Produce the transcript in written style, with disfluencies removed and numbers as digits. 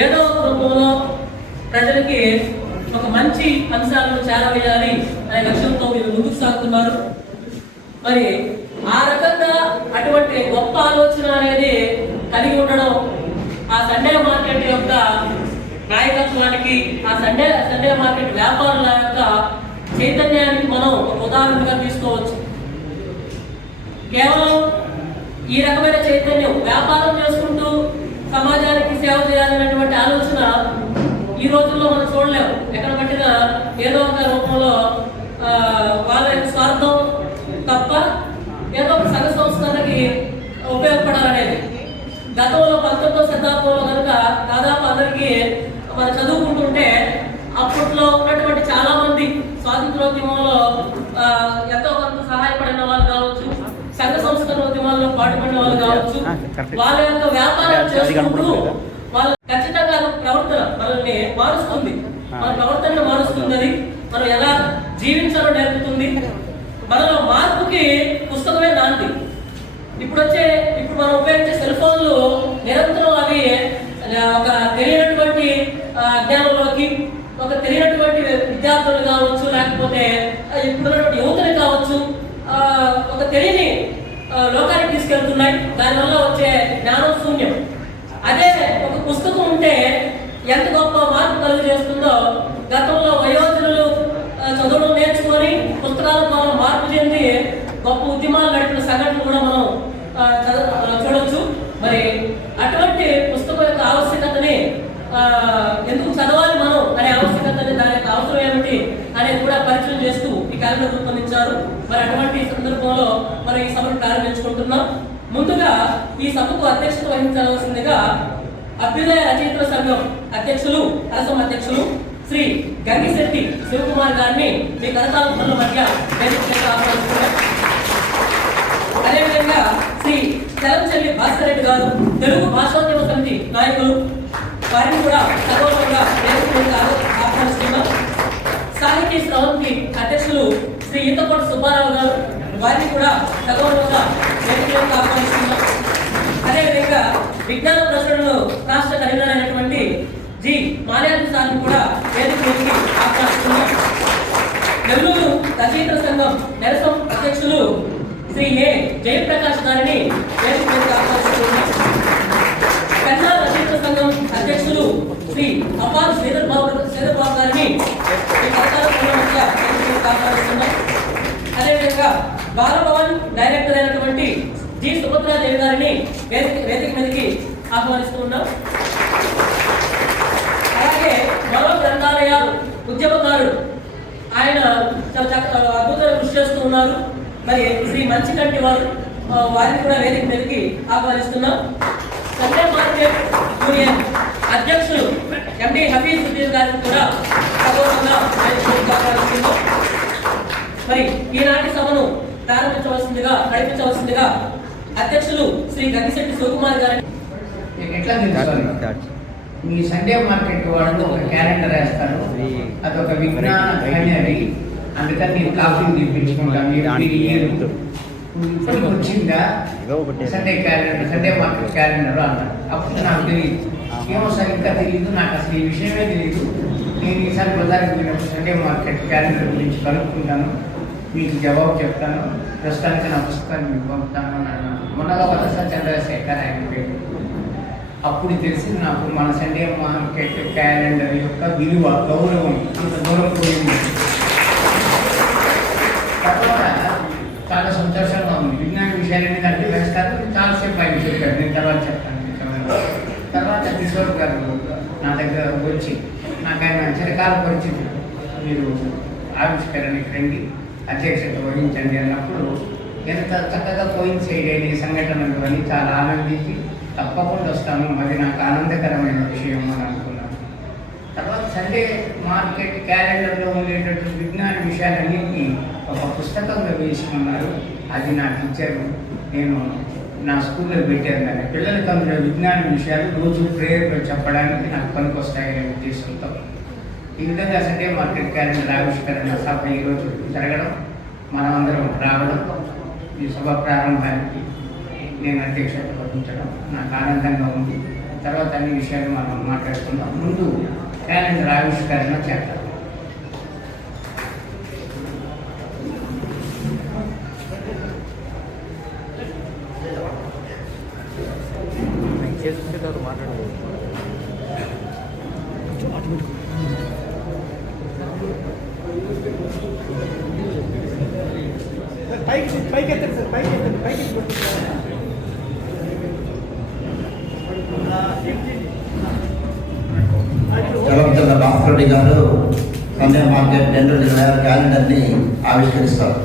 ఏదో ఒక రూపంలో ప్రజలకి ఒక మంచి అంశాలను చేరవేయాలి అనే లక్ష్యంతో మీరు ముందుకు సాగుతున్నారు. మరి ఆ రకంగా అటువంటి గొప్ప ఆలోచన అనేది కలిగి ఉండడం ఆ సండే మార్కెట్ యొక్క నాయకత్వానికి, ఆ సండే మార్కెట్ వ్యాపారుల యొక్క చైతన్యానికి మనం ఒక ఉదాహరణగా తీసుకోవచ్చు. కేవలం ఈ రకమైన చైతన్యం వ్యాపారం చేసుకుంటూ సమాజానికి సేవ చేయాలనేటువంటి ఆలోచన ఈ రోజుల్లో మనం చూడలేము. ఎక్కడ పట్టినా ఏదో ఒక రూపంలో వాళ్ళ యొక్క స్వార్థం తప్ప ఏదో ఒక సంఘ సంస్కరణకి ఉపయోగపడాలనేది. గతంలో 19వ శతాబ్దంలో కనుక దాదాపు అందరికీ మనం చదువుకుంటుంటే అప్పట్లో ఉన్నటువంటి చాలా మంది స్వాతంత్రోద్యమంలో ఎంతో కొంత సహాయపడిన వాళ్ళు కావచ్చు, సంఘ సంస్కరణ ఉద్యమాల్లో పాటుపడిన వాళ్ళు కావచ్చు, వాళ్ళ యొక్క వ్యాపారం చేసుకుంటూ వాళ్ళ ఖచ్చితంగా ప్రవర్తన మనల్ని మారుస్తుంది, మన ప్రవర్తనను మారుస్తుంది, మనం ఎలా జీవించాలో నేర్పుతుంది. మనలో మార్పుకి పుస్తకమే నాంది. ఇప్పుడు మనం ఉపయోగించే సెల్ ఫోన్లు నిరంతరం అవి ఒక తెలియనటువంటి అజ్ఞానంలోకి, ఒక తెలియనటువంటి విద్యార్థులు కావచ్చు, లేకపోతే ఇప్పుడున్నటువంటి యువతని కావచ్చు, ఒక తెలియని లోకానికి తీసుకెళ్తున్నాయి. దానివల్ల వచ్చే జ్ఞానం శూన్యం. అదే ఒక పుస్తకం ఉంటే ఎంత గొప్ప మార్పు కలుగు చేస్తుందో, గతంలో వయోజనులు చదువులు నేర్చుకొని పుస్తకాల ద్వారా మార్పు చెంది గొప్ప ఉద్యమాలు నడిపిన సంఘటనలు కూడా మనం చూడొచ్చు. మరి అటువంటి పుస్తకం యొక్క ఆవశ్యకతని ఎందుకు చదవాలి మనం అనే ఆవశ్యకతని, దాని యొక్క అవసరం ఏమిటి అనేది కూడా పరిచయం చేస్తూ ఈ క్యాలెండర్ రూపొందించారు. మరి అటువంటి సందర్భంలో మనం ఈ సభను ప్రారంభించుకుంటున్నాం. ముందుగా ఈ సభకు అధ్యక్షత వహించవలసిందిగా అభ్యుదయ రచయితల సంఘం అధ్యక్షులు, కలసం అధ్యక్షులు శ్రీ గంగిశెట్టి శివకుమార్ గారిని మీ కరతాల పనుల మధ్య ఆహ్వానిస్తున్నారు. అదేవిధంగా శ్రీ తెలంచెల్లి భాస్కర్ రెడ్డి గారు, తెలుగు భాషోద్యమ సమితి నాయకులు, వారిని కూడా సగౌరవంగా ఆహ్వానిస్తున్నారు. సాహితీ స్రవంతి అధ్యక్షులు శ్రీ ఈతకోట సుబ్బారావు గారు, వారిని కూడా సగౌరవంగా ఆహ్వానిస్తున్నారు. అదేవిధంగా విజ్ఞాన ప్రచురణలో రాష్ట్ర కన్వీనర్ అయినటువంటి జి మాల్యాద్రి సార్ని కూడా వేదికలోకి ఆహ్వానిస్తున్నారు. నెల్లూరు రచయితల సంఘం నెరసం అధ్యక్షులు శ్రీ ఏ జయప్రకాష్ గారిని వేదికలోకి ఆహ్వానిస్తున్నారు. కన్నా రచయితల సంఘం అధ్యక్షులు శ్రీ అపార్ శ్రీధర్ బాబు గారిని ఆహ్వానిస్తున్నారు. అదేవిధంగా బాలభవన్ డైరెక్టర్ అయినటువంటి జి సుభద్రాదేవి గారిని వేదిక మీదకి ఆహ్వానిస్తున్నాం. అలాగే మరో గ్రంథాలయాలు ఉద్యమకారుడు, ఆయన చాలా అద్భుతంగా కృషి చేస్తూ ఉన్నారు. మరి శ్రీ మంచికంటి వారు, వారిని కూడా వేదిక మీదకి ఆహ్వానిస్తున్నాం. సండే మార్కెట్ యూనియన్ అధ్యక్షులు ఎండి హఫీజ్ ఉద్దీన్ గారిని కూడా సగౌరవంగా ఆహ్వానిస్తున్నాం. మరి ఈనాటి సభను నడిపించవలసిందిగా అధ్యక్షులు శ్రీ గంగిశెట్టి శివకుమార్ గారిని. ఎట్లా తెలుసు మీ సండే మార్కెట్ వాళ్ళు ఒక క్యాలెండర్ వేస్తారు, అదొక విజ్ఞాన ధైర్యాన్ని, అందుకని నేను కాఫీ తీపించుకుంటాను. ఇప్పటికి వచ్చిందా Sunday calendar, Sunday market calendar అన్నారు. అప్పుడు నాకు తెలియదు, ఏమో సరిగ్గా తెలియదు, నాకు అసలు ఈ విషయమే తెలియదు. నేను ఈసారి బజార్కి వెళ్ళినప్పుడు సండే మార్కెట్ క్యాలెండర్ గురించి కనుక్కుంటాను, మీకు జవాబు చెప్తాను, ప్రస్తుతానికి నా పుస్తకాన్ని మీకు పంపుతాను అన్నాను. మొన్నగా వలస చంద్రశేఖర్ ఆయన పేరు. అప్పుడు తెలిసింది నాకు మన సండే మార్కెట్ క్యాలెండర్ యొక్క విలువ, గౌరవం అంత దూరం పోయింది. తర్వాత చాలా సంతోషంగా ఉంది. విజ్ఞాన విషయాలన్నీ దాంట్లో వేస్తారు, చాలాసేపు ఆయన చెప్పారు, నేను తర్వాత చెప్తాను. తర్వాత కిషోర్ గారు నా దగ్గర వచ్చి నాకు ఆయన చిరకాల పరిస్థితి, మీరు ఆవిష్కరణకి రండి, అధ్యక్షత వహించండి అన్నప్పుడు ఎంత చక్కగా కోయిన్సైడ్ అయిన సంఘటనలు అని చాలా ఆనందించి తప్పకుండా వస్తాను, అది నాకు ఆనందకరమైన విషయం అని అనుకున్నాను. తర్వాత సండే మార్కెట్ క్యాలెండర్లో ఉండేటటువంటి విజ్ఞాన విషయాలన్నింటినీ ఒక పుస్తకంగా వేసుకున్నారు. అది నాకు ఇచ్చారు, నేను నా స్కూల్లో పెట్టాను. దాన్ని పిల్లలకు అందులో విజ్ఞాన విషయాలు రోజు ప్రేయర్లో చెప్పడానికి నాకు పనికొస్తాయనే ఉద్దేశంతో ఈ విధంగా సండే మార్కెట్ క్యాలెండర్ ఆవిష్కరణ సభ ఈరోజు జరగడం, మనమందరం రావడం, ఈ సభ ప్రారంభానికి నేను అధ్యక్షత వహించడం నాకు ఆనందంగా ఉంది. తర్వాత అన్ని విషయాలు మనం మాట్లాడుకుంటాం. ముందు క్యాలెండర్ ఆవిష్కరణ చేస్తారు. చలమచంద్ర భాస్కర్ రెడ్డి గారు సంధ్యా మార్కెట్ 2026 క్యాలెండర్ని ఆవిష్కరిస్తారు.